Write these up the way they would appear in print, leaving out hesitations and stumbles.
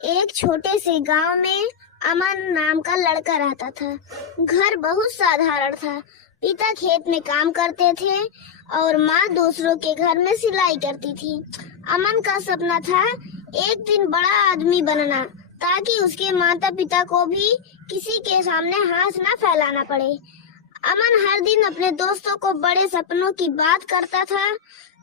एक छोटे से गांव में अमन नाम का लड़का रहता था। घर बहुत साधारण था। पिता खेत में काम करते थे और माँ दूसरों के घर में सिलाई करती थी। अमन का सपना था एक दिन बड़ा आदमी बनना, ताकि उसके माता पिता को भी किसी के सामने हाथ न फैलाना पड़े। अमन हर दिन अपने दोस्तों को बड़े सपनों की बात करता था।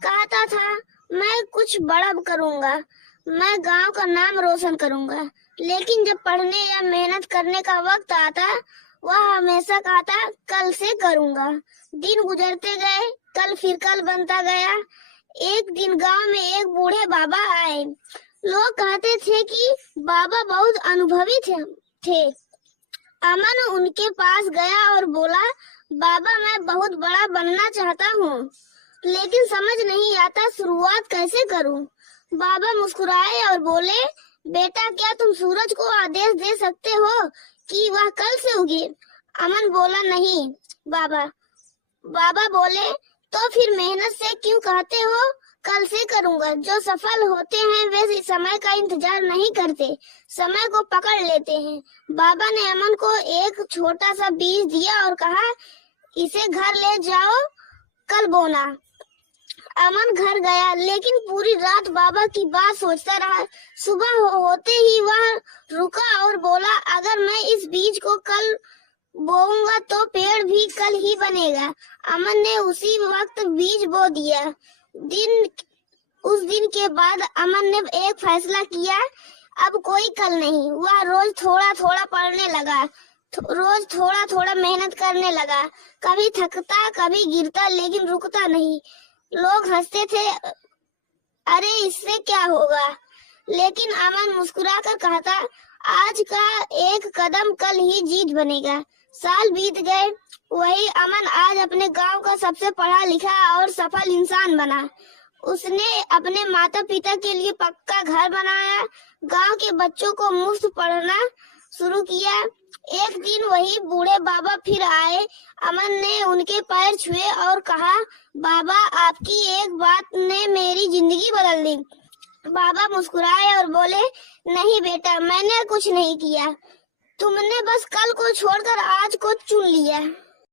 कहता था, मैं कुछ बड़ा करूंगा, मैं गांव का नाम रोशन करूंगा। लेकिन जब पढ़ने या मेहनत करने का वक्त आता, वह हमेशा कहता, कल से करूंगा। दिन गुजरते गए, कल फिर कल बनता गया। एक दिन गांव में एक बूढ़े बाबा आए। लोग कहते थे कि बाबा बहुत अनुभवी थे। अमन उनके पास गया और बोला, बाबा मैं बहुत बड़ा बनना चाहता हूँ, लेकिन समझ नहीं आता शुरुआत कैसे करूँ। बाबा मुस्कुराए और बोले, बेटा क्या तुम सूरज को आदेश दे सकते हो कि वह कल से उगे? अमन बोला, नहीं बाबा। बाबा बोले, तो फिर मेहनत से क्यों कहते हो कल से करूंगा? जो सफल होते हैं वे समय का इंतजार नहीं करते, समय को पकड़ लेते हैं। बाबा ने अमन को एक छोटा सा बीज दिया और कहा, इसे घर ले जाओ, कल बोना। अमन घर गया, लेकिन पूरी रात बाबा की बात सोचता रहा। सुबह होते ही वह रुका और बोला, अगर मैं इस बीज को कल बोऊंगा तो पेड़ भी कल ही बनेगा। अमन ने उसी वक्त बीज बो दिया। उस दिन के बाद अमन ने एक फैसला किया, अब कोई कल नहीं। वह रोज थोड़ा थोड़ा पढ़ने लगा, रोज थोड़ा थोड़ा मेहनत करने लगा। कभी थकता, कभी गिरता, लेकिन रुकता नहीं। लोग हंसते थे, अरे इससे क्या होगा? लेकिन अमन मुस्कुराकर कहता, आज का एक कदम कल ही जीत बनेगा। साल बीत गए, वही अमन आज अपने गांव का सबसे पढ़ा लिखा और सफल इंसान बना। उसने अपने माता पिता के लिए पक्का घर बनाया, गांव के बच्चों को मुफ्त पढ़ना शुरू किया। एक दिन वही बूढ़े बाबा फिर आए। अमन ने उनके पैर छुए और कहा, बाबा आपकी एक बात ने मेरी जिंदगी बदल दी। बाबा मुस्कुराए और बोले, नहीं बेटा, मैंने कुछ नहीं किया, तुमने बस कल को छोड़कर आज को चुन लिया।